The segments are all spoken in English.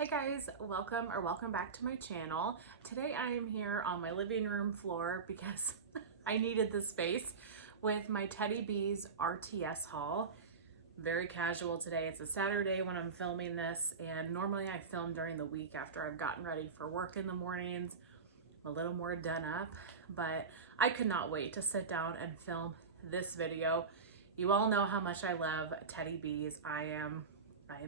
Hey guys, welcome back to my channel. Today I am here on my living room floor because I needed the space with my Teddy Bees RTS haul. Very casual today. It's a Saturday when I'm filming this, and normally I film during the week after I've gotten ready for work in the mornings. I'm a little more done up, but I could not wait to sit down and film this video. You all know how much I love Teddy Bees. I am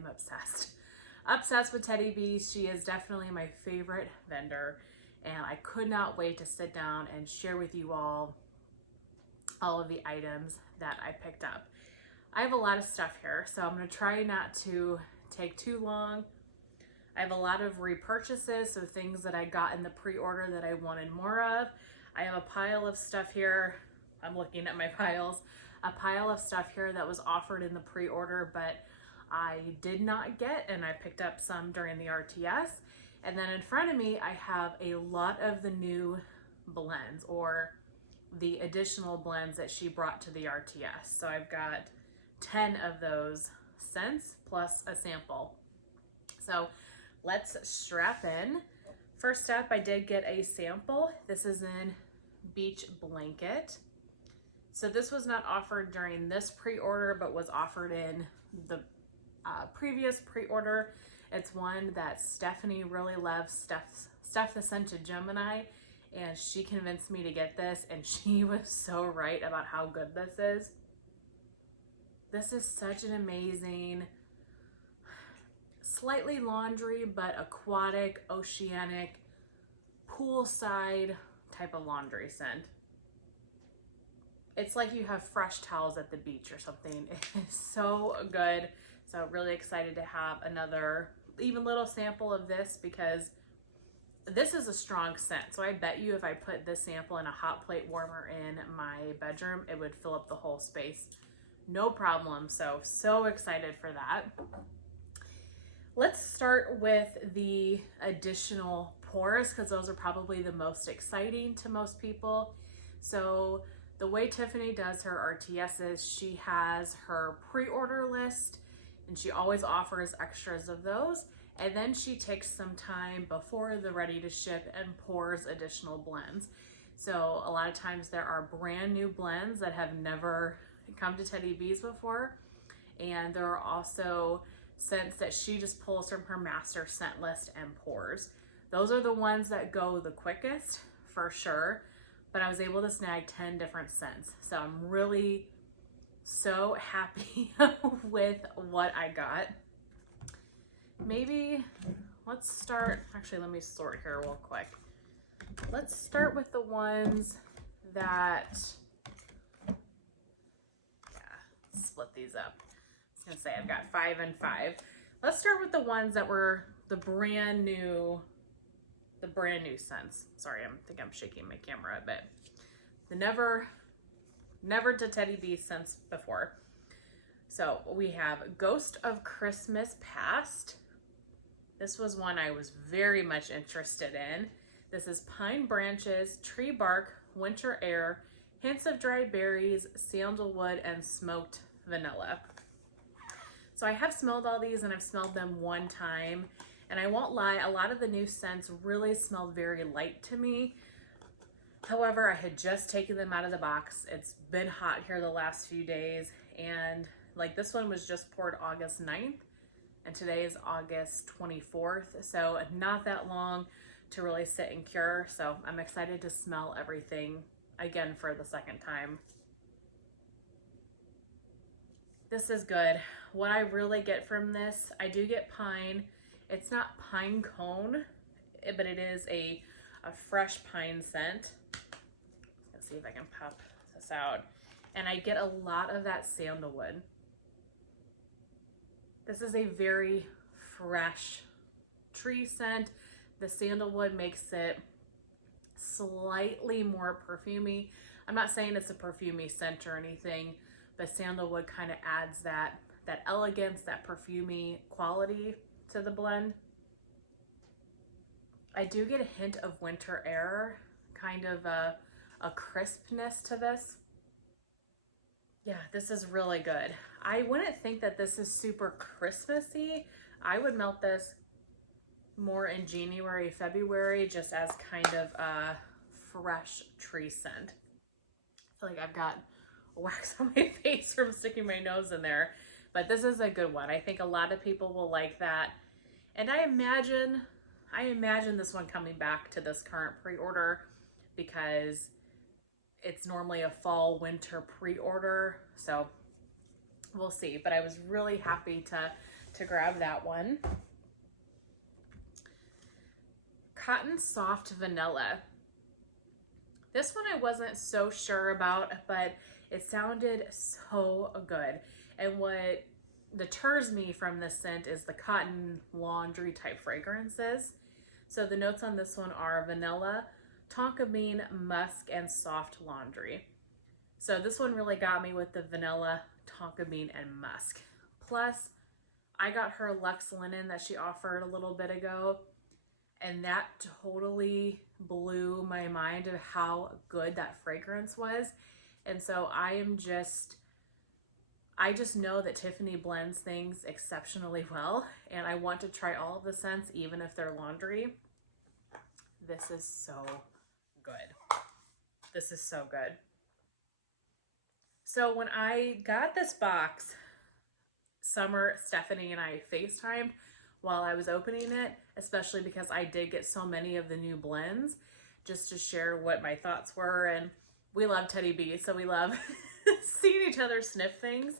obsessed with Teddy Bees. She is definitely my favorite vendor, and I could not wait to sit down and share with you all of the items that I picked up. I have a lot of stuff here, so I'm going to try not to take too long. I have a lot of repurchases, so things that I got in the pre-order that I wanted more of. I have a pile of stuff here. I'm looking at my piles. A pile of stuff here that was offered in the pre-order, but I did not get, and I picked up some during the RTS. And then in front of me, I have a lot of the new blends, or the additional blends that she brought to the RTS. So I've got 10 of those scents plus a sample. So let's strap in. First up, I did get a sample. This is in Beach Blanket. So this was not offered during this pre-order, but was offered in the previous pre-order. It's one that Stephanie really loves, Steph the Scented Gemini, and she convinced me to get this, and she was so right about how good this is. This is such an amazing, slightly laundry, but aquatic, oceanic, poolside type of laundry scent. It's like you have fresh towels at the beach or something. It is so good. So really excited to have another even little sample of this, because this is a strong scent. So I bet you if I put this sample in a hot plate warmer in my bedroom, it would fill up the whole space. No problem. So excited for that. Let's start with the additional pours, because those are probably the most exciting to most people. So the way Tiffany does her RTS is she has her pre-order list, and she always offers extras of those. And then she takes some time before the ready to ship and pours additional blends. So a lot of times there are brand new blends that have never come to Teddy Bees before. And there are also scents that she just pulls from her master scent list and pours. Those are the ones that go the quickest for sure. But I was able to snag 10 different scents. So I'm really so happy with what I got. Maybe let's start, actually let me sort here real quick. Let's start with the ones that, split these up. I was gonna say I've got 5 and 5. Let's start with the ones that were the brand new scents. Sorry, I think I'm shaking my camera a bit. The never to Teddy Bees scents before. So we have Ghost of Christmas Past. This was one I was very much interested in. This is pine branches, tree bark, winter air, hints of dry berries, sandalwood, and smoked vanilla. So I have smelled all these, and I've smelled them one time. And I won't lie, a lot of the new scents really smelled very light to me. However, I had just taken them out of the box. It's been hot here the last few days, and like this one was just poured August 9th, and today is August 24th. So not that long to really sit and cure. So I'm excited to smell everything again for the second time. This is good. What I really get from this, I do get pine. It's not pine cone, but it is a fresh pine scent. Let's see if I can pop this out. And I get a lot of that sandalwood. This is a very fresh tree scent. The sandalwood makes it slightly more perfumey. I'm not saying it's a perfumey scent or anything, but sandalwood kind of adds that elegance, that perfumey quality to the blend. I do get a hint of winter air, kind of a crispness to this. Yeah, this is really good. I wouldn't think that this is super Christmassy. I would melt this more in January, February, just as kind of a fresh tree scent. I feel like I've got wax on my face from sticking my nose in there, but this is a good one. I think a lot of people will like that. And I imagine this one coming back to this current pre-order because it's normally a fall winter pre-order. So we'll see, but I was really happy to grab that one. Cotton Soft Vanilla. This one I wasn't so sure about, but it sounded so good. And what deters me from this scent is the cotton laundry type fragrances. So the notes on this one are vanilla, tonka bean, musk, and soft laundry. So this one really got me with the vanilla, tonka bean, and musk. Plus, I got her Luxe Linen that she offered a little bit ago, and that totally blew my mind of how good that fragrance was. And so I just know that Tiffany blends things exceptionally well, and I want to try all of the scents, even if they're laundry. This is so good. This is so good. So when I got this box, Summer, Stephanie, and I FaceTimed while I was opening it, especially because I did get so many of the new blends, just to share what my thoughts were. And we love Teddy B, so we love seeing each other sniff things.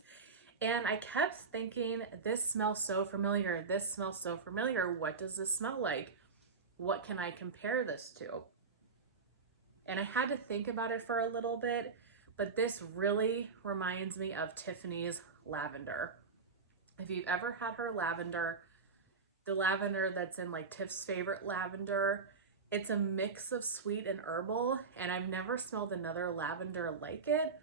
And I kept thinking, this smells so familiar. This smells so familiar. What does this smell like? What can I compare this to? And I had to think about it for a little bit, but this really reminds me of Tiffany's Lavender. If you've ever had her lavender, the lavender that's in like Tiff's favorite lavender, it's a mix of sweet and herbal, and I've never smelled another lavender like it.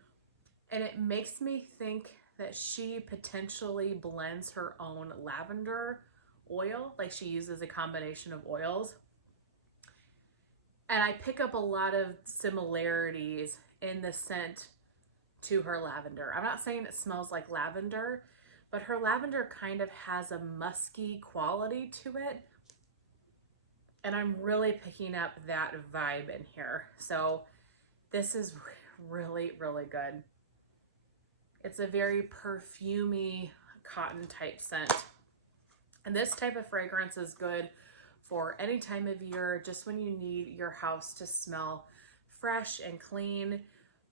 And it makes me think that she potentially blends her own lavender oil, like she uses a combination of oils. And I pick up a lot of similarities in the scent to her lavender. I'm not saying it smells like lavender, but her lavender kind of has a musky quality to it. And I'm really picking up that vibe in here. So this is really, really good. It's a very perfumey cotton type scent. And this type of fragrance is good for any time of year, just when you need your house to smell fresh and clean,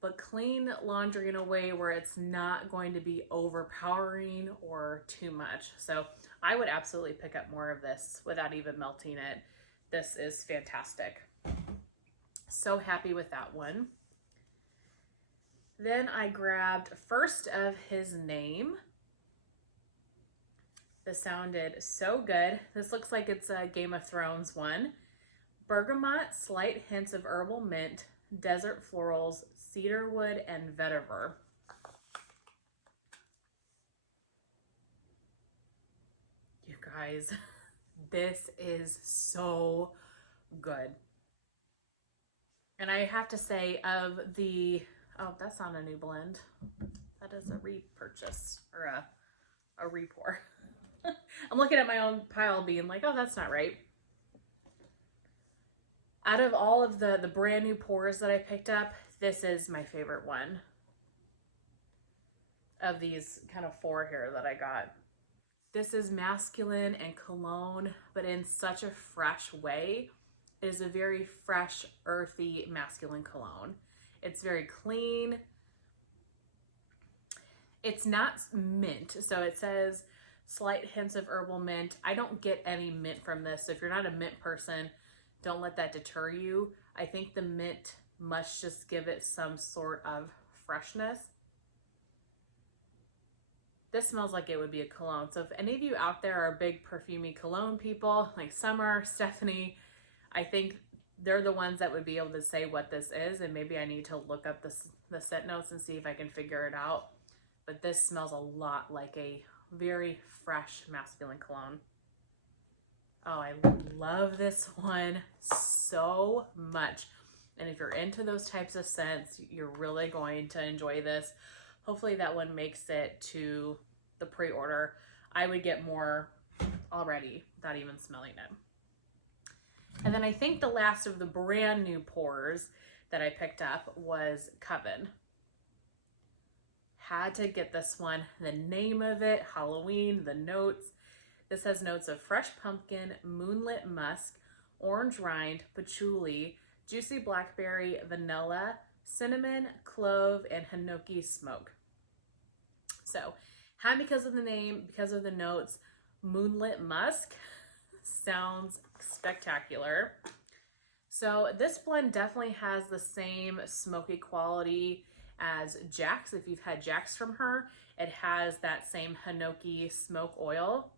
but clean laundry in a way where it's not going to be overpowering or too much. So I would absolutely pick up more of this without even melting it. This is fantastic. So happy with that one. Then I grabbed First of His Name. This sounded so good. This looks like it's a Game of Thrones one. Bergamot, slight hints of herbal mint, desert florals, cedarwood, and vetiver. You guys, this is so good. And I have to say, of the, oh, that's not a new blend. That is a repurchase, or a repour. I'm looking at my own pile being like, oh, that's not right. Out of all of the brand new pours that I picked up, this is my favorite one of these kind of four here that I got. This is masculine and cologne, but in such a fresh way. It is a very fresh, earthy, masculine cologne. It's very clean. It's not mint, so it says slight hints of herbal mint. I don't get any mint from this, so if you're not a mint person, don't let that deter you. I think the mint must just give it some sort of freshness. This smells like it would be a cologne. So if any of you out there are big perfumey cologne people, like Summer, Stephanie, I think they're the ones that would be able to say what this is, and maybe I need to look up the scent notes and see if I can figure it out. But this smells a lot like a very fresh masculine cologne. Oh, I love this one so much. And if you're into those types of scents, you're really going to enjoy this. Hopefully that one makes it to the pre-order. I would get more already without even smelling it. And then I think the last of the brand new pours that I picked up was Coven. Had to get this one. The name of it, Halloween, the notes. This has notes of fresh pumpkin, moonlit musk, orange rind, patchouli, juicy blackberry, vanilla, cinnamon, clove, and hinoki smoke. So, because of the name, because of the notes, moonlit musk sounds spectacular. So this blend definitely has the same smoky quality as Jack's. If you've had Jack's from her, it has that same hinoki smoke oil.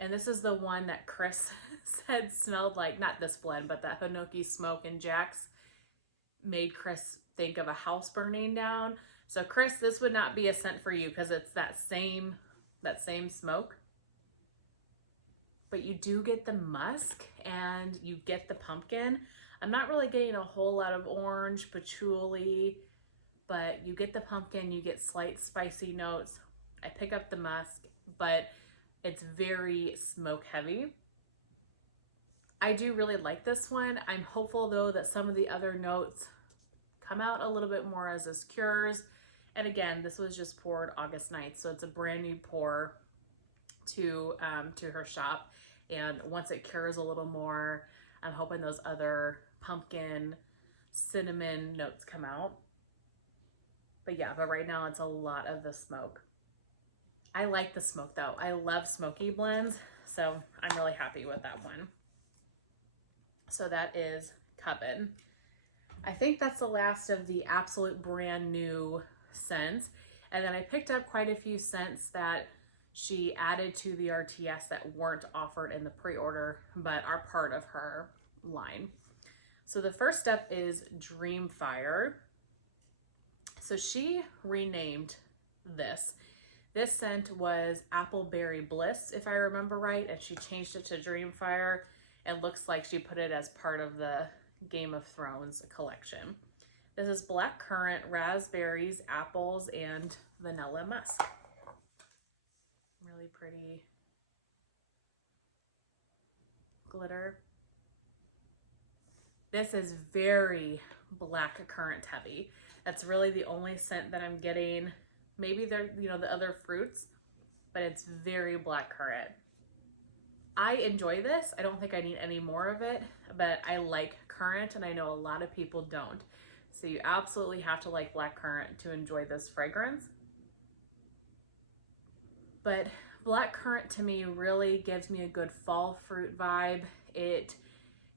And this is the one that Chris said smelled like, not this blend, but that hinoki smoke in Jack's made Chris think of a house burning down. So Chris, this would not be a scent for you because it's that same smoke. But you do get the musk and you get the pumpkin. I'm not really getting a whole lot of orange, patchouli, but you get the pumpkin, you get slight spicy notes. I pick up the musk, but it's very smoke heavy. I do really like this one. I'm hopeful though that some of the other notes come out a little bit more as this cures. And again, this was just poured August 9th, so it's a brand new pour to her shop. And once it cures a little more, I'm hoping those other pumpkin, cinnamon notes come out. But yeah, but right now it's a lot of the smoke. I like the smoke though. I love smoky blends, so I'm really happy with that one. So that is Coven. I think that's the last of the absolute brand new scents. And then I picked up quite a few scents that she added to the RTS that weren't offered in the pre-order, but are part of her line. So the first step is Dreamfyre. So she renamed this. This scent was Appleberry Bliss, if I remember right, and she changed it to Dreamfyre. It looks like she put it as part of the Game of Thrones collection. This is black currant, raspberries, apples, and vanilla musk. Really pretty glitter. This is very black currant heavy. That's really the only scent that I'm getting. Maybe they're, the other fruits, but it's very black currant. I enjoy this. I don't think I need any more of it, but I like currant and I know a lot of people don't. So you absolutely have to like black currant to enjoy this fragrance. But black currant to me really gives me a good fall fruit vibe. It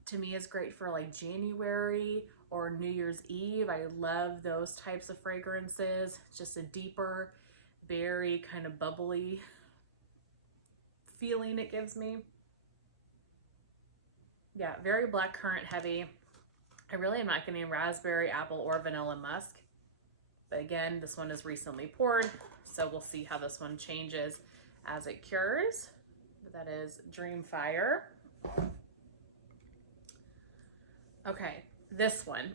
to me is great for like January or New Year's Eve. I love those types of fragrances. Just a deeper, berry kind of bubbly feeling it gives me. Yeah, very black currant heavy. I really am not getting raspberry, apple, or vanilla musk. But again, this one is recently poured, so we'll see how this one changes as it cures. That is Dreamfyre. Okay, this one.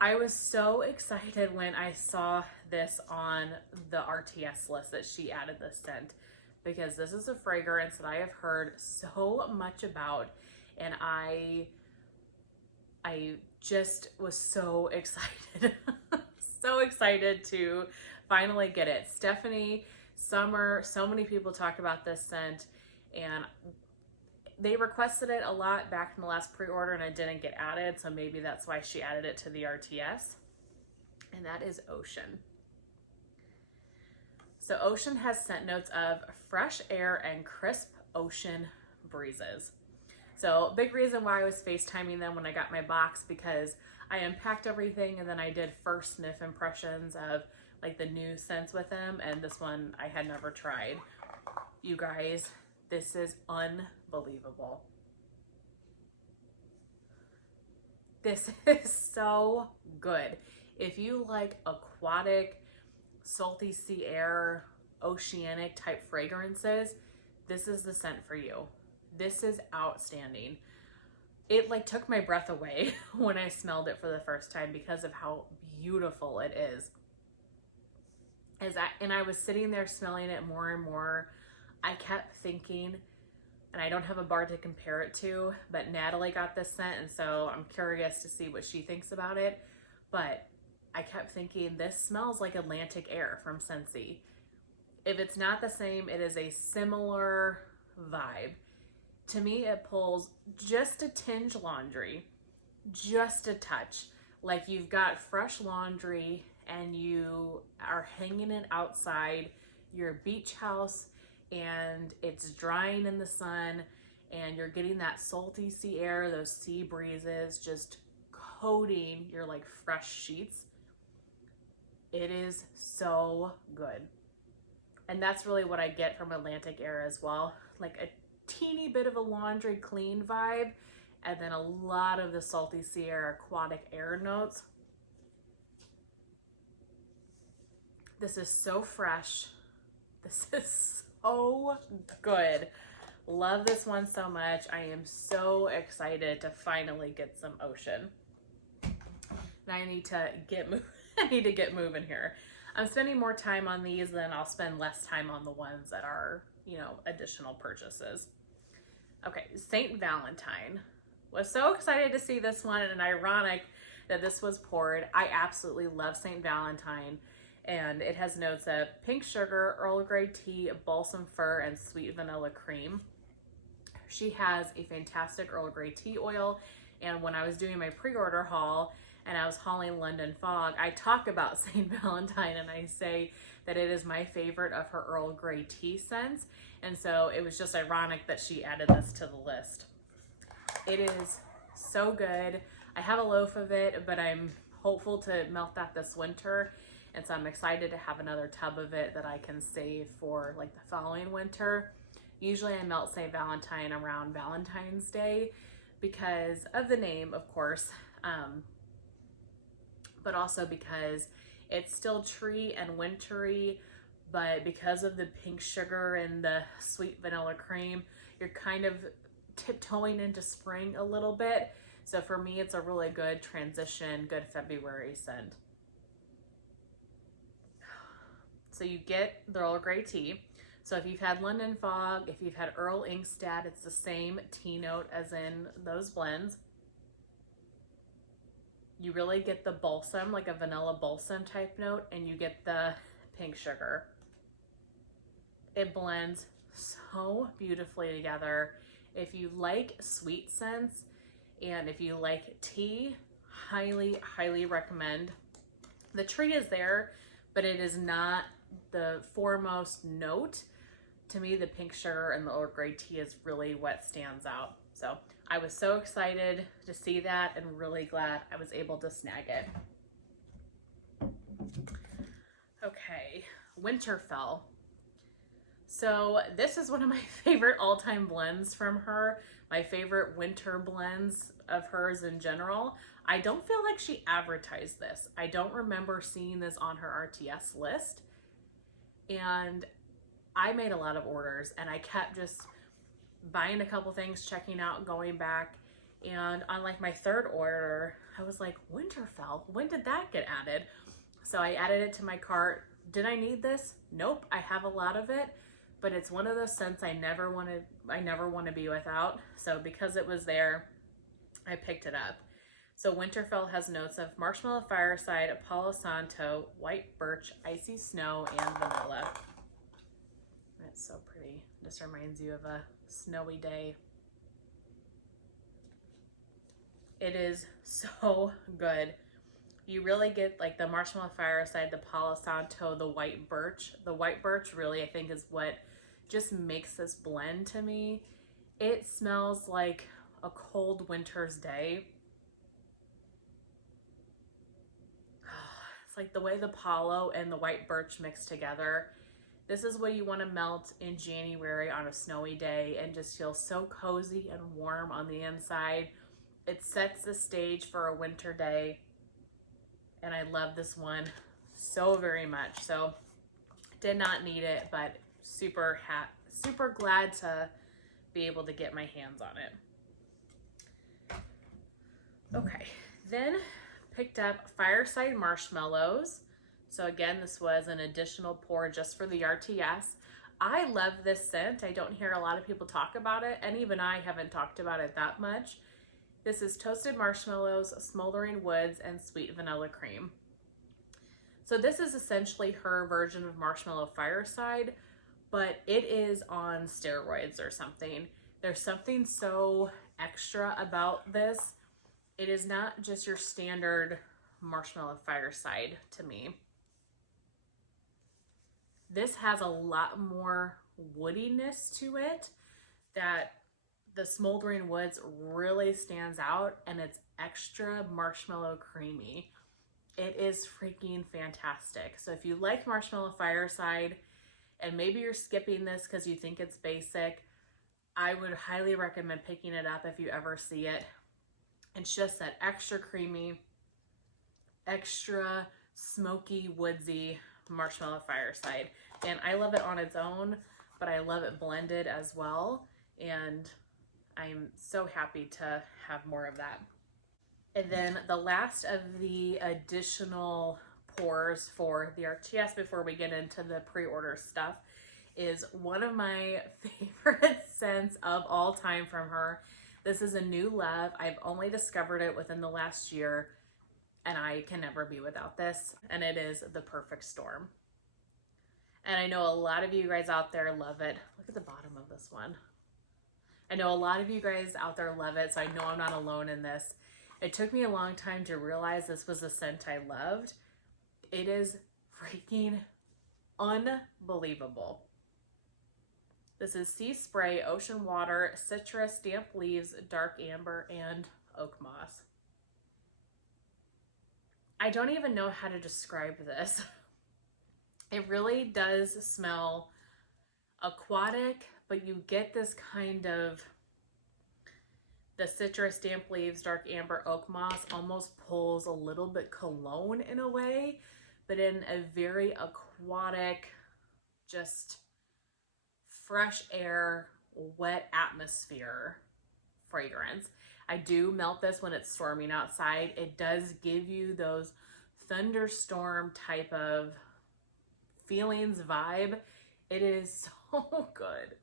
I was so excited when I saw this on the RTS list that she added this scent, because this is a fragrance that I have heard so much about, and I just was so excited. So excited to finally get it. Stephanie, Summer, so many people talk about this scent, and they requested it a lot back in the last pre-order and it didn't get added, so maybe that's why she added it to the RTS. And that is Ocean. So Ocean has scent notes of fresh air and crisp ocean breezes. So big reason why I was FaceTiming them when I got my box, because I unpacked everything and then I did first sniff impressions of like the new scents with them, and this one I had never tried. You guys, this is unbelievable. This is so good. If you like aquatic, salty sea air, oceanic type fragrances, this is the scent for you. This is outstanding. It like took my breath away when I smelled it for the first time because of how beautiful it is. And I was sitting there smelling it more and more. I kept thinking, and I don't have a bar to compare it to, but Natalie got this scent, and so I'm curious to see what she thinks about it. But I kept thinking, this smells like Atlantic Air from Scentsy. If it's not the same, it is a similar vibe. To me, it pulls just a tinge laundry, just a touch. Like you've got fresh laundry and you are hanging it outside your beach house and it's drying in the sun and you're getting that salty sea air, those sea breezes just coating your like fresh sheets. It is so good. And that's really what I get from Atlantic Air as well. Like a teeny bit of a laundry clean vibe, and then a lot of the salty sea air, aquatic air notes. This is so fresh. This is so good. Love this one so much. I am so excited to finally get some ocean. And I need to get moving here. I'm spending more time on these than I'll spend less time on the ones that are, you know, additional purchases. Okay, St. Valentine. Was so excited to see this one, and ironic that this was poured. I absolutely love St. Valentine, and it has notes of pink sugar, Earl Grey tea, balsam fir, and sweet vanilla cream. She has a fantastic Earl Grey tea oil, and when I was doing my pre-order haul and I was hauling London Fog, I talk about St. Valentine and I say that it is my favorite of her Earl Grey tea scents, and so it was just ironic that she added this to the list. It is so good. I have a loaf of it, but I'm hopeful to melt that this winter, and so I'm excited to have another tub of it that I can save for like the following winter. Usually I melt St. Valentine around Valentine's Day because of the name, of course, but also because it's still tree and wintry, but because of the pink sugar and the sweet vanilla cream, you're kind of tiptoeing into spring a little bit. So for me, it's a really good transition, good February scent. So you get the Earl Grey tea. So if you've had London Fog, if you've had Earl Inkstad, it's the same tea note as in those blends. You really get the balsam, like a vanilla balsam type note, and you get the pink sugar. It blends so beautifully together. If you like sweet scents and if you like tea, highly, highly recommend. The tree is there, but it is not the foremost note. To me, the pink sugar and the Earl Grey tea is really what stands out. So I was so excited to see that and really glad I was able to snag it. Okay, Winterfell. So this is one of my favorite all-time blends from her, my favorite winter blends of hers in general. I don't feel like she advertised this. I don't remember seeing this on her RTS list. And I made a lot of orders and I kept just buying a couple things, checking out, going back. And on like my third order, I was like, Winterfell, when did that get added? So I added it to my cart. Did I need this? Nope, I have a lot of it, but it's one of those scents I never want to be without. So because it was there, I picked it up. So Winterfell has notes of marshmallow fireside, Palo Santo, white birch, icy snow, and vanilla. It's so pretty. Just reminds you of a snowy day. It is so good. You really get like the marshmallow fireside, the Palo Santo, the white birch. The white birch really, I think, is what just makes this blend to me. It smells like a cold winter's day. It's like the way the Palo and the white birch mix together. This is what you want to melt in January on a snowy day and just feel so cozy and warm on the inside. It sets the stage for a winter day. And I love this one so very much. So did not need it, but super glad to be able to get my hands on it. Okay, then picked up Fireside Marshmallows. So again, this was an additional pour just for the RTS. I love this scent. I don't hear a lot of people talk about it, and even I haven't talked about it that much. This is Toasted Marshmallows, Smoldering Woods, and Sweet Vanilla Cream. So this is essentially her version of Marshmallow Fireside, but it is on steroids or something. There's something so extra about this. It is not just your standard Marshmallow Fireside to me. This has a lot more woodiness to it that the Smoldering Woods really stands out, and it's extra marshmallow creamy. It is freaking fantastic. So if you like Marshmallow Fireside and maybe you're skipping this because you think it's basic, I would highly recommend picking it up if you ever see it. It's just that extra creamy, extra smoky, woodsy Marshmallow Fireside. And I love it on its own, but I love it blended as well. And I'm so happy to have more of that. And then the last of the additional pours for the RTS before we get into the pre-order stuff is one of my favorite scents of all time from her. This is a new love. I've only discovered it within the last year, and I can never be without this, and it is The Perfect Storm. And I know a lot of you guys out there love it. Look at the bottom of this one. I know a lot of you guys out there love it, so I know I'm not alone in this. It took me a long time to realize this was a scent I loved. It is freaking unbelievable. This is sea spray, ocean water, citrus, damp leaves, dark amber, and oak moss. I don't even know how to describe this. It really does smell aquatic, but you get this kind of, the citrus, damp leaves, dark amber, oak moss almost pulls a little bit cologne in a way, but in a very aquatic, just fresh air, wet atmosphere fragrance. I do melt this when it's storming outside. It does give you those thunderstorm type of feelings, vibe. It is so good.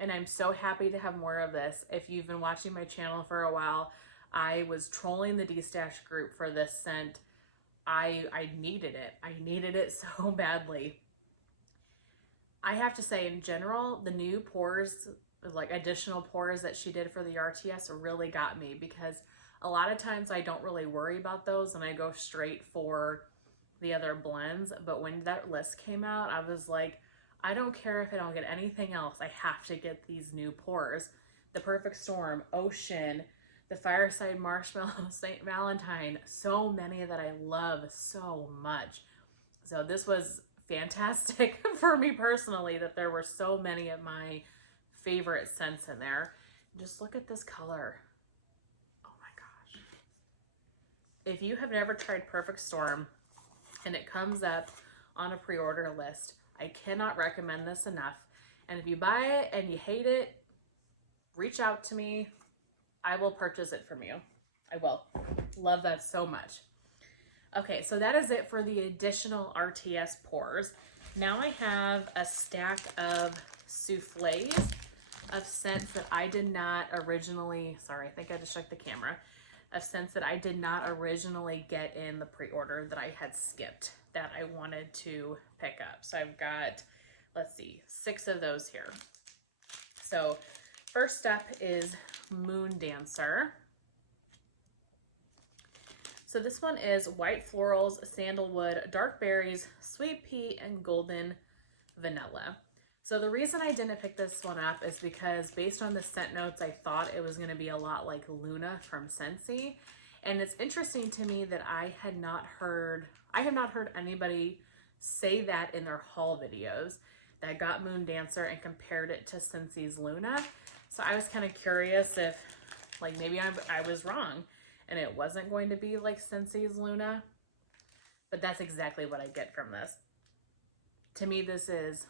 And I'm so happy to have more of this. If you've been watching my channel for a while, I was trolling the D-Stash group for this scent. I needed it. I needed it so badly. I have to say, in general, the new pours, like additional pours that she did for the RTS really got me, because a lot of times I don't really worry about those and I go straight for the other blends. But when that list came out, I was like, I don't care if I don't get anything else. I have to get these new pours. The Perfect Storm, Ocean, the Fireside Marshmallows, St. Valentine, so many that I love so much. So this was fantastic for me personally, that there were so many of my favorite scents in there. Just look at this color. Oh my gosh. If you have never tried Perfect Storm and it comes up on a pre-order list, I cannot recommend this enough. And if you buy it and you hate it, reach out to me. I will purchase it from you. I will. Love that so much. Okay, so that is it for the additional RTS pours. Now I have a stack of souffles of scents that I did not originally, sorry, I think I just checked the camera, of scents that I did not originally get in the pre-order that I had skipped that I wanted to pick up. So I've got, let's see, 6 of those here. So first up is Moondancer. So this one is white florals, sandalwood, dark berries, sweet pea, and golden vanilla. So the reason I didn't pick this one up is because based on the scent notes, I thought it was going to be a lot like Luna from Scentsy. And it's interesting to me that I have not heard anybody say that in their haul videos, that got Moondancer and compared it to Scentsy's Luna. So I was kind of curious if, like, maybe I was wrong and it wasn't going to be like Scentsy's Luna. But that's exactly what I get from this. To me, this is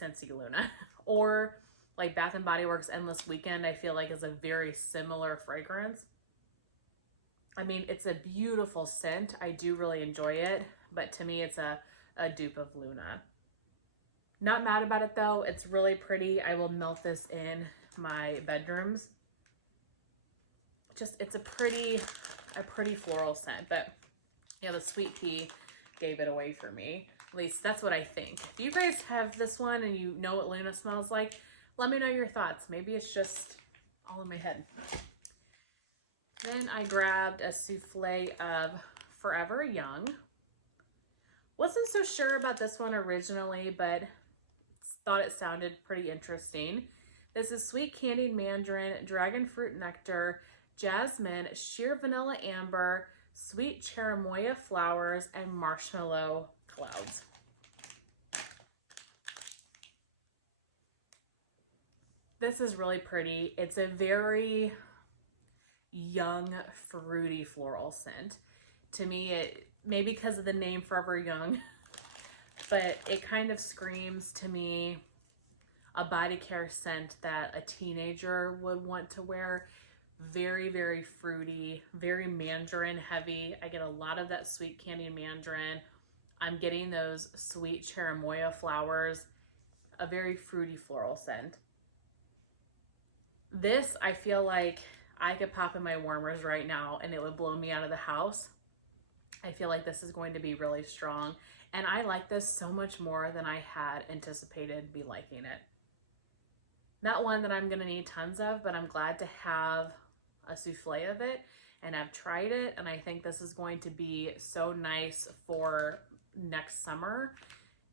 Scentsy Luna. Or like Bath & Body Works Endless Weekend, I feel like is a very similar fragrance. I mean, it's a beautiful scent. I do really enjoy it, but to me, it's a dupe of Luna. Not mad about it though. It's really pretty. I will melt this in my bedrooms. Just, it's a pretty floral scent, but yeah, the sweet pea gave it away for me. At least that's what I think. If you guys have this one and you know what Luna smells like, let me know your thoughts. Maybe it's just all in my head. Then I grabbed a souffle of Forever Young. Wasn't so sure about this one originally, but thought it sounded pretty interesting. This is sweet candied mandarin, dragon fruit nectar, jasmine, sheer vanilla amber, sweet cherimoya flowers, and marshmallow clouds. This is really pretty. It's a very young, fruity floral scent. To me, it maybe because of the name Forever Young, but it kind of screams to me a body care scent that a teenager would want to wear. Very, very fruity, very mandarin heavy. I get a lot of that sweet candied mandarin. I'm getting those sweet cherimoya flowers, a very fruity floral scent. This, I feel like I could pop in my warmers right now and it would blow me out of the house. I feel like this is going to be really strong. And I like this so much more than I had anticipated be liking it. Not one that I'm going to need tons of, but I'm glad to have a souffle of it. And I've tried it, and I think this is going to be so nice for next summer.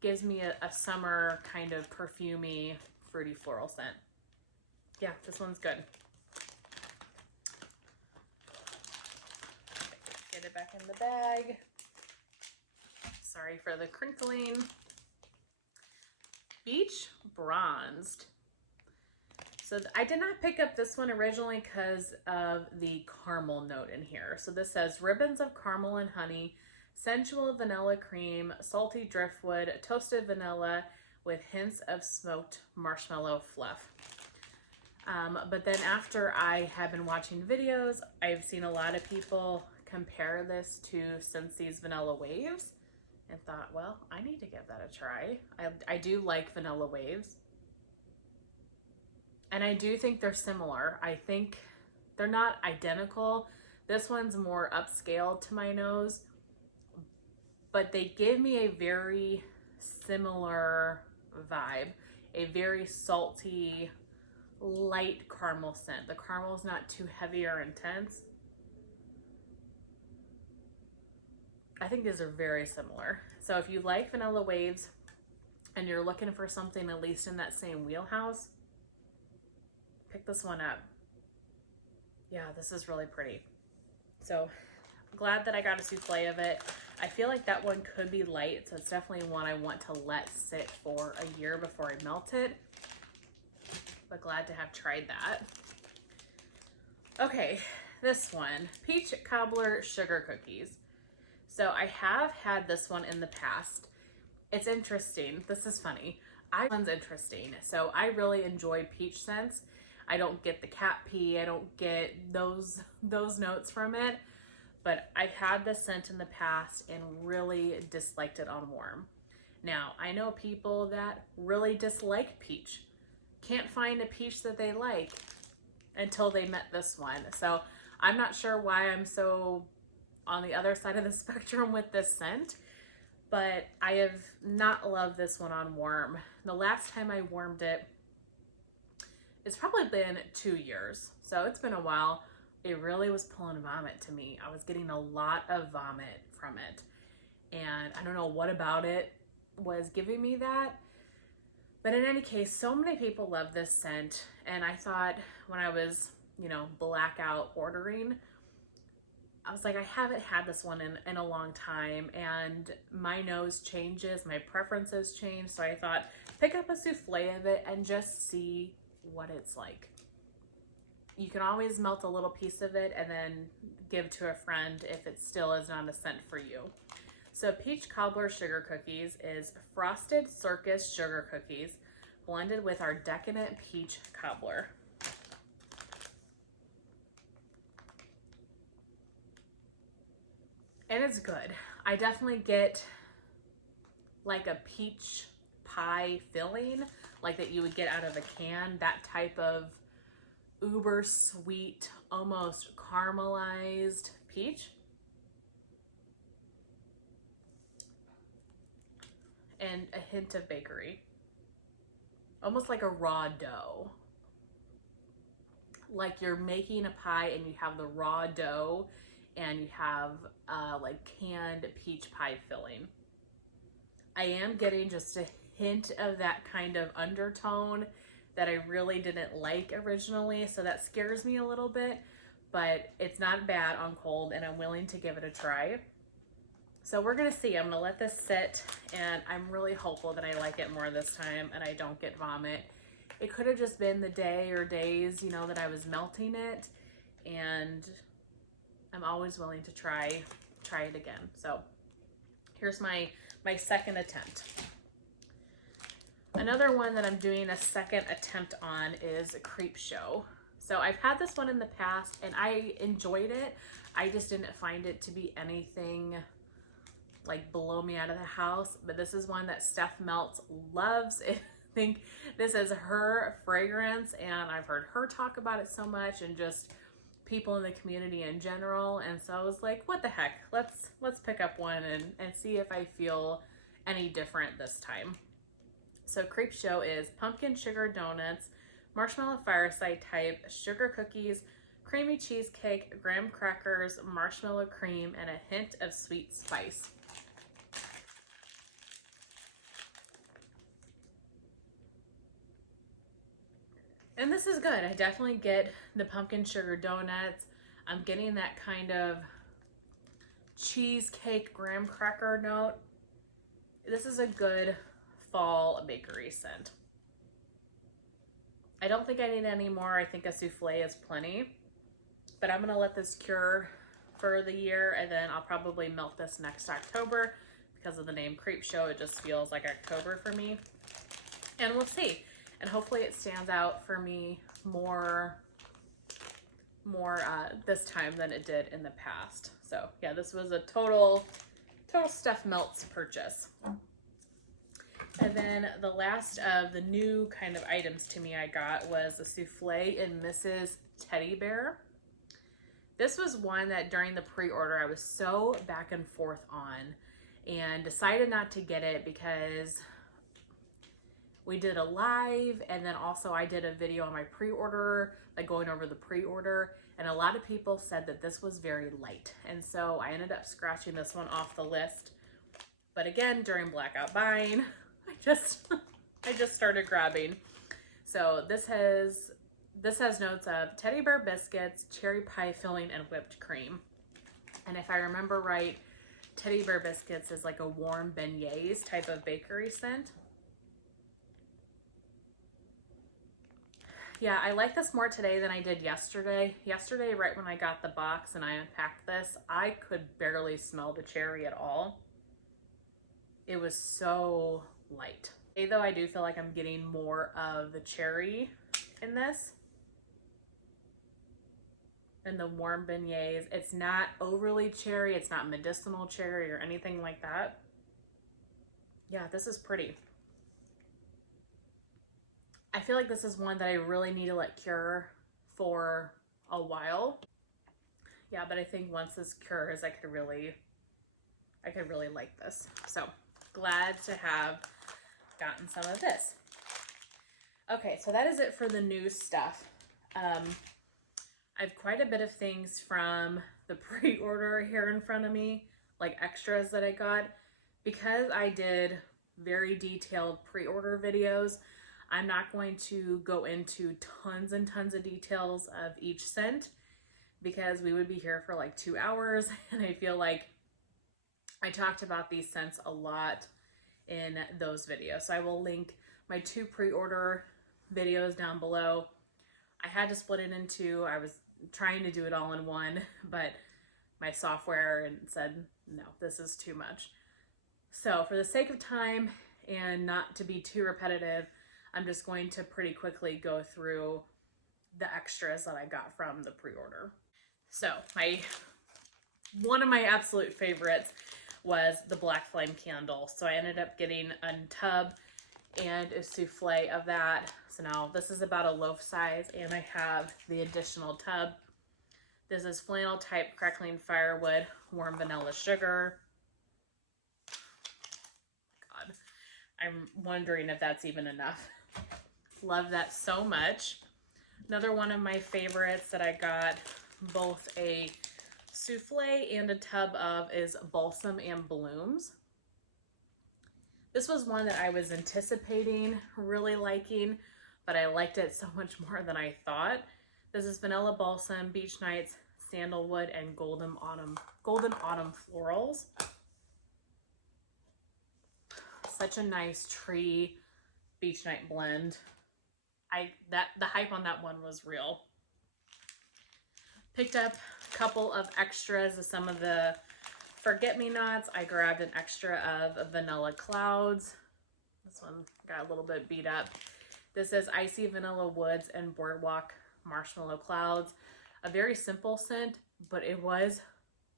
Gives me a summer kind of perfumey, fruity floral scent. Yeah, this one's good. Get it back in the bag. Sorry for the crinkling. Beach Bronzed. So I did not pick up this one originally because of the caramel note in here. So this says ribbons of caramel and honey, sensual vanilla cream, salty driftwood, toasted vanilla with hints of smoked marshmallow fluff. But then after I have been watching videos, I've seen a lot of people compare this to Scentsy's Vanilla Waves and thought, well, I need to give that a try. I do like Vanilla Waves. And I do think they're similar. I think they're not identical. This one's more upscale to my nose, but they give me a very similar vibe, a very salty, light caramel scent. The caramel's not too heavy or intense. I think these are very similar. So if you like Vanilla Waves and you're looking for something at least in that same wheelhouse, pick this one up. Yeah, this is really pretty. So I'm glad that I got a souffle of it. I feel like that one could be light, so it's definitely one I want to let sit for a year before I melt it. But glad to have tried that. Okay, this one, Peach Cobbler Sugar Cookies. So I have had this one in the past. It's interesting. This is funny. One's interesting. So I really enjoy peach scents. I don't get the cat pee. I don't get those notes from it. But I've had this scent in the past and really disliked it on warm. Now, I know people that really dislike peach. Can't find a peach that they like until they met this one. So I'm not sure why I'm so on the other side of the spectrum with this scent, but I have not loved this one on warm. The last time I warmed it, it's probably been 2 years. So it's been a while. It really was pulling vomit to me. I was getting a lot of vomit from it. And I don't know what about it was giving me that. But in any case, so many people love this scent. And I thought when I was, blackout ordering, I was like, I haven't had this one in a long time, and my nose changes, my preferences change. So I thought, pick up a souffle of it and just see what it's like. You can always melt a little piece of it and then give to a friend if it still is not a scent for you. So Peach Cobbler Sugar Cookies is frosted circus sugar cookies blended with our decadent peach cobbler. And it's good. I definitely get like a peach pie filling, like that you would get out of a can, that type of uber sweet, almost caramelized peach. And a hint of bakery. Almost like a raw dough. Like you're making a pie and you have the raw dough and you have like canned peach pie filling. I am getting just a hint of that kind of undertone that I really didn't like originally, so that scares me a little bit, but it's not bad on cold and I'm willing to give it a try. So we're gonna see. I'm gonna let this sit, and I'm really hopeful that I like it more this time and I don't get vomit. It could have just been the day or days, you know, that I was melting it, and I'm always willing to try it again. So here's my second attempt. Another one that I'm doing a second attempt on is a Creep Show. So I've had this one in the past and I enjoyed it. I just didn't find it to be anything like blow me out of the house. But this is one that Steph Meltz loves. I think this is her fragrance and I've heard her talk about it so much, and just people in the community in general. And so I was like, what the heck, let's pick up one and see if I feel any different this time. So Creep Show is pumpkin sugar donuts, marshmallow fireside type, sugar cookies, creamy cheesecake, graham crackers, marshmallow cream, and a hint of sweet spice. And this is good. I definitely get the pumpkin sugar donuts. I'm getting that kind of cheesecake graham cracker note. This is a good fall bakery scent. I don't think I need any more. I think a souffle is plenty. But I'm gonna let this cure for the year, and then I'll probably melt this next October. Because of the name Creep Show, it just feels like October for me. And we'll see. And hopefully it stands out for me more this time than it did in the past. So yeah, this was a total Steph Meltz purchase. And then the last of the new kind of items to me I got was the Souffle and Mrs. Teddy Bear. This was one that during the pre-order I was so back and forth on, and decided not to get it because we did a live, and then also I did a video on my pre-order, like going over the pre-order, and a lot of people said that this was very light. And so I ended up scratching this one off the list. But again, during blackout buying, I just started grabbing. So this has notes of teddy bear biscuits, cherry pie filling, and whipped cream. And if I remember right, teddy bear biscuits is like a warm beignets type of bakery scent. Yeah, I like this more today than I did yesterday. Yesterday, right when I got the box and I unpacked this, I could barely smell the cherry at all. It was so light. Today, though, I do feel like I'm getting more of the cherry in this. And the warm beignets. It's not overly cherry. It's not medicinal cherry or anything like that. Yeah, this is pretty. I feel like this is one that I really need to let cure for a while. Yeah, but I think once this cures, I could really like this. So glad to have gotten some of this. Okay, so that is it for the new stuff. I have quite a bit of things from the pre-order here in front of me, like extras that I got. Because I did very detailed pre-order videos, I'm not going to go into tons and tons of details of each scent because we would be here for like 2 hours, and I feel like I talked about these scents a lot in those videos. So I will link my 2 pre-order videos down below. I had to split it in 2. I was trying to do it all in one, but my software said, no, this is too much. So for the sake of time and not to be too repetitive, I'm just going to pretty quickly go through the extras that I got from the pre-order. So one of my absolute favorites was the Black Flame candle. So I ended up getting a tub and a souffle of that. So now this is about a loaf size, and I have the additional tub. This is flannel type crackling firewood, warm vanilla sugar. God, I'm wondering if that's even enough. Love that so much. Another one of my favorites that I got both a souffle and a tub of is Balsam and Blooms. This was one that I was anticipating really liking, but I liked it so much more than I thought. This is vanilla balsam, beach nights, sandalwood, and golden autumn florals. Such a nice tree beach night blend. The hype on that one was real. Picked up a couple of extras of some of the forget-me-nots. I grabbed an extra of vanilla clouds. This one got a little bit beat up. This is icy vanilla woods and boardwalk marshmallow clouds. A very simple scent, but it was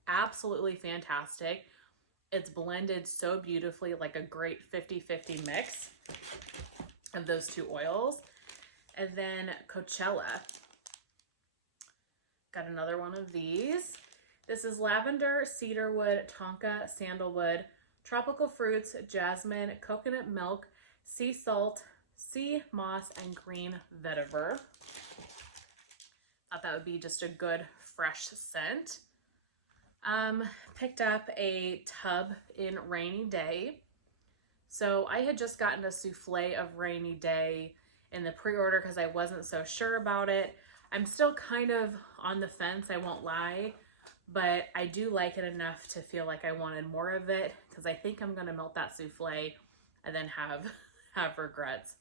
absolutely fantastic. It's blended so beautifully, like a great 50-50 mix of those two oils. And then Coachella. Got another one of these. This is lavender, cedarwood, tonka, sandalwood, tropical fruits, jasmine, coconut milk, sea salt, sea moss, and green vetiver. Thought that would be just a good fresh scent. Picked up a tub in Rainy Day. So I had just gotten a souffle of Rainy Day in the pre-order because I wasn't so sure about it. I'm still kind of on the fence, I won't lie, but I do like it enough to feel like I wanted more of it because I think I'm going to melt that souffle and then have regrets.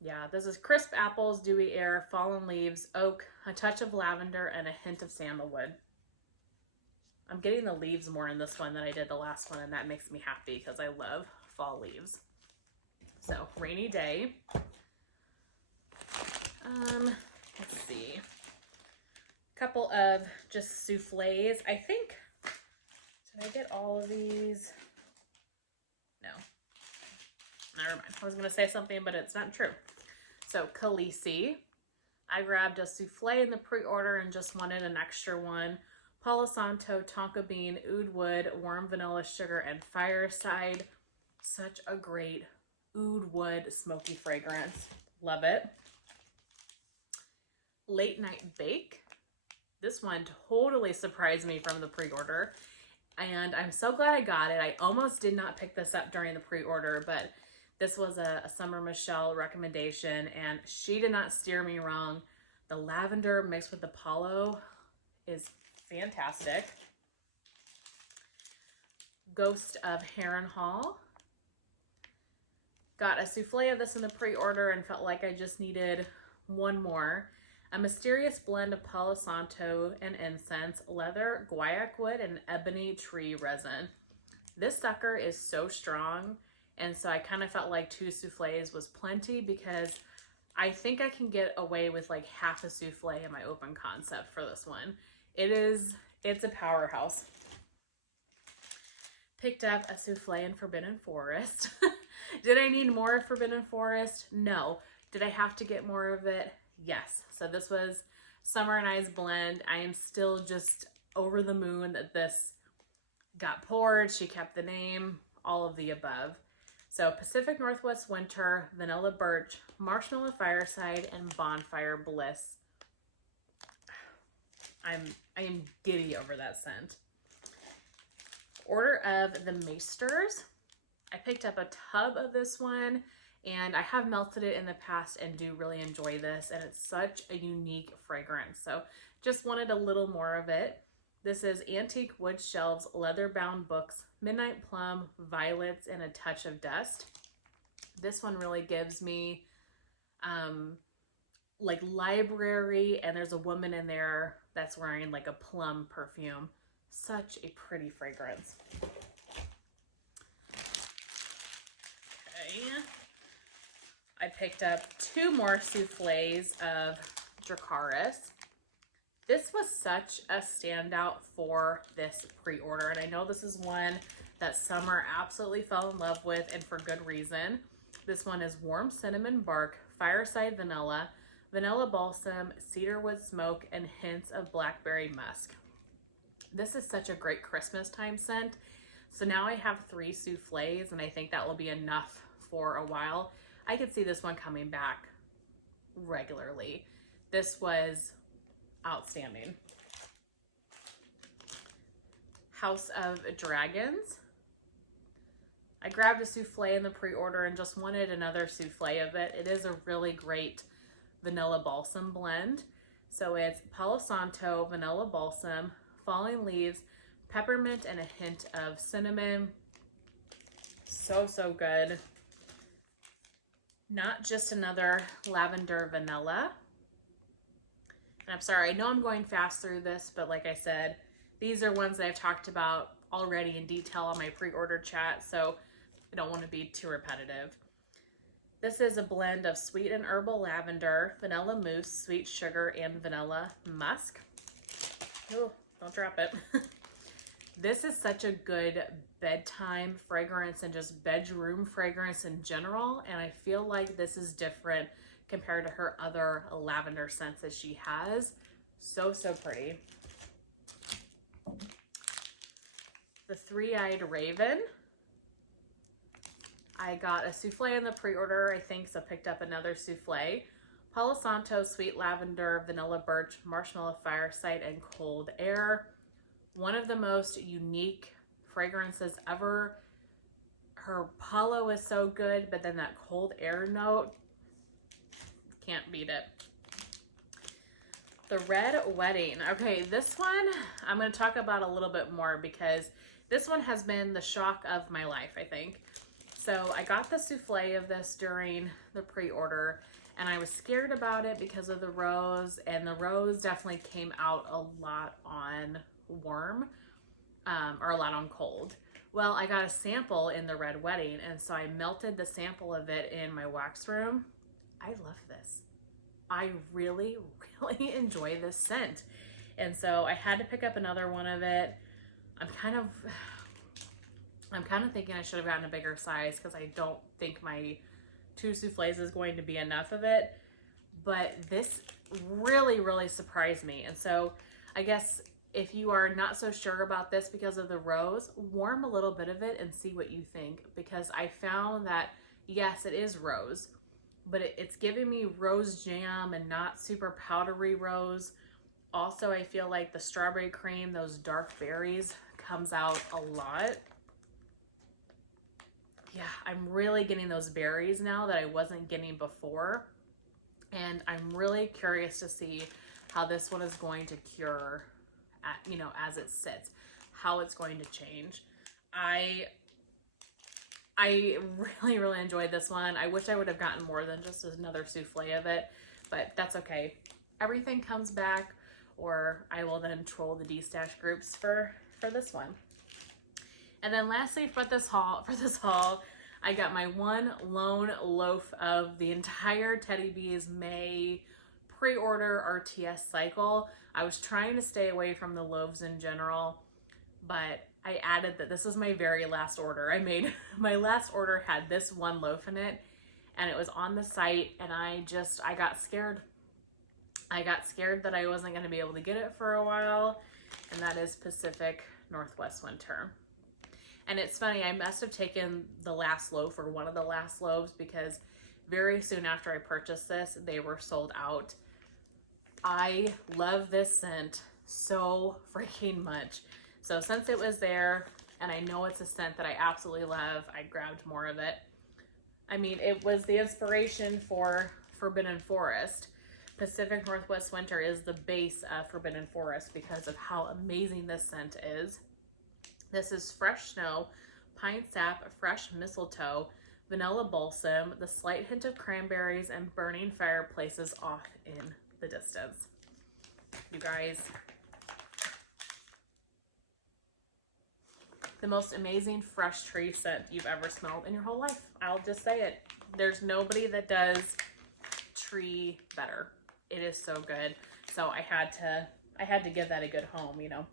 Yeah, this is crisp apples, dewy air, fallen leaves, oak, a touch of lavender, and a hint of sandalwood. I'm getting the leaves more in this one than I did the last one, and that makes me happy because I love fall leaves. So, Rainy Day. Let's see. A couple of just souffles. I think, did I get all of these? No. Never mind. I was going to say something, but it's not true. So, Khalessi. I grabbed a souffle in the pre-order and just wanted an extra one. Palo Santo, tonka bean, oud wood, warm vanilla sugar, and Fireside. Such a great oud wood smoky fragrance. Love it. Late Night Bake. This one totally surprised me from the pre-order, and I'm so glad I got it. I almost did not pick this up during the pre-order, but this was a Summer Michelle recommendation, and she did not steer me wrong. The lavender mixed with the Palo is fantastic. Ghost of Harrenhal. Got a souffle of this in the pre-order and felt like I just needed one more. A mysterious blend of Palo Santo and incense, leather, guaiac wood, and ebony tree resin. This sucker is so strong, and so I kind of felt like 2 souffles was plenty because I think I can get away with like half a souffle in my open concept for this one. It's a powerhouse. Picked up a souffle in Forbidden Forest. Did I need more Forbidden Forest? No. Did I have to get more of it? Yes. So this was Summer and I's blend. I am still just over the moon that this got poured. She kept the name, all of the above. So Pacific Northwest Winter, Vanilla Birch, Marshmallow Fireside, and Bonfire Bliss. I am giddy over that scent. Order of the Maesters. I picked up a tub of this one, and I have melted it in the past and do really enjoy this, and it's such a unique fragrance. So just wanted a little more of it. This is antique wood shelves, leather-bound books, midnight plum, violets, and a touch of dust. This one really gives me like library, and there's a woman in there that's wearing like a plum perfume. Such a pretty fragrance. Okay. I picked up 2 more souffles of Dracarys. This was such a standout for this pre-order, and I know this is one that Summer absolutely fell in love with, and for good reason. This one is Warm Cinnamon Bark, Fireside Vanilla, Vanilla Balsam, Cedarwood Smoke, and hints of Blackberry Musk. This is such a great Christmas time scent. So now I have 3 souffles, and I think that will be enough for a while. I could see this one coming back regularly. This was outstanding. House of Dragons. I grabbed a souffle in the pre-order and just wanted another souffle of it. It is a really great vanilla balsam blend. So it's Palo Santo, vanilla balsam, falling leaves, peppermint, and a hint of cinnamon. So, so good. Not just another lavender vanilla. And I'm sorry, I know I'm going fast through this, but like I said, these are ones that I've talked about already in detail on my pre-order chat, so I don't want to be too repetitive. This is a blend of sweet and herbal lavender, vanilla mousse, sweet sugar, and vanilla musk. Oh, don't drop it. This is such a good bedtime fragrance and just bedroom fragrance in general, and I feel like this is different compared to her other lavender scents that she has. So, so pretty. The Three-Eyed Raven. I got a souffle in the pre-order, I think, so picked up another souffle. Palo Santo, Sweet Lavender, Vanilla Birch, Marshmallow Fireside, and Cold Air. One of the most unique fragrances ever. Her Palo is so good, but then that Cold Air note, can't beat it. The Red Wedding. Okay, this one I'm going to talk about a little bit more because this one has been the shock of my life, I think. So I got the souffle of this during the pre-order, and I was scared about it because of the rose, and the rose definitely came out a lot on warm, or a lot on cold. Well, I got a sample in the Red Wedding, and so I melted the sample of it in my wax room. I love this. I really, really enjoy this scent. And so I had to pick up another one of it. I'm kind of thinking I should have gotten a bigger size because I don't think my 2 souffles is going to be enough of it. But this really, really surprised me. And so I guess if you are not so sure about this because of the rose, warm a little bit of it and see what you think. Because I found that, yes, it is rose, but it's giving me rose jam and not super powdery rose. Also, I feel like the strawberry cream, those dark berries, comes out a lot. Yeah, I'm really getting those berries now that I wasn't getting before. And I'm really curious to see how this one is going to cure, as it sits, how it's going to change. I really, really enjoyed this one. I wish I would have gotten more than just another souffle of it, but that's okay. Everything comes back, or I will then troll the D-stash groups for this one. And then lastly for this haul, I got my one lone loaf of the entire Teddy Bees May pre-order RTS cycle. I was trying to stay away from the loaves in general, but I added that this is my very last order. My last order had this one loaf in it, and it was on the site, and I got scared. I got scared that I wasn't going to be able to get it for a while, and that is Pacific Northwest Winter. And it's funny, I must have taken the last loaf or one of the last loaves because very soon after I purchased this, they were sold out. I love this scent so freaking much. So since it was there, and I know it's a scent that I absolutely love, I grabbed more of it. I mean, it was the inspiration for Forbidden Forest. Pacific Northwest Winter is the base of Forbidden Forest because of how amazing this scent is. This is fresh snow, pine sap, fresh mistletoe, vanilla balsam, the slight hint of cranberries, and burning fireplaces off in the distance. You guys, the most amazing fresh tree scent you've ever smelled in your whole life. I'll just say it. There's nobody that does tree better. It is so good. So I had I had to give that a good home, you know.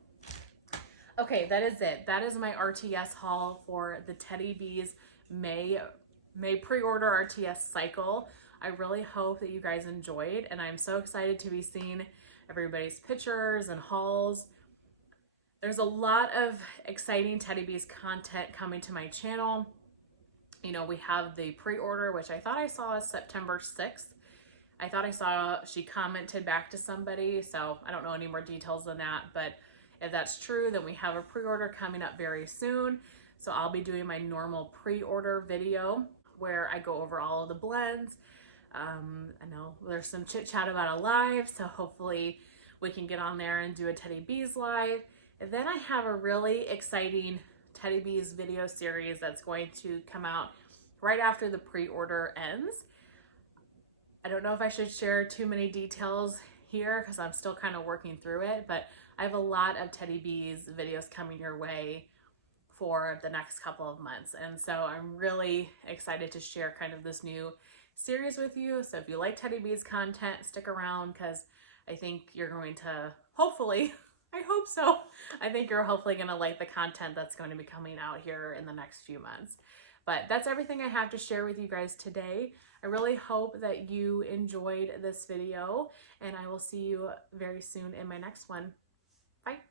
Okay, that is it. That is my RTS haul for the Teddy Bees May pre-order RTS cycle. I really hope that you guys enjoyed, and I'm so excited to be seeing everybody's pictures and hauls. There's a lot of exciting Teddy Bees content coming to my channel. You know, we have the pre-order, which I thought I saw September 6th. I thought I saw she commented back to somebody, so I don't know any more details than that, but if that's true, then we have a pre-order coming up very soon. So I'll be doing my normal pre-order video where I go over all of the blends. I know there's some chit chat about a live, so hopefully we can get on there and do a Teddy Bees live. And then I have a really exciting Teddy Bees video series that's going to come out right after the pre-order ends. I don't know if I should share too many details here because I'm still kind of working through it, but I have a lot of Teddy Bees videos coming your way for the next couple of months. And so I'm really excited to share kind of this new series with you. So if you like Teddy Bees content, stick around because I think you're going to hopefully, I hope so. I think you're hopefully going to like the content that's going to be coming out here in the next few months. But that's everything I have to share with you guys today. I really hope that you enjoyed this video, and I will see you very soon in my next one. Bye.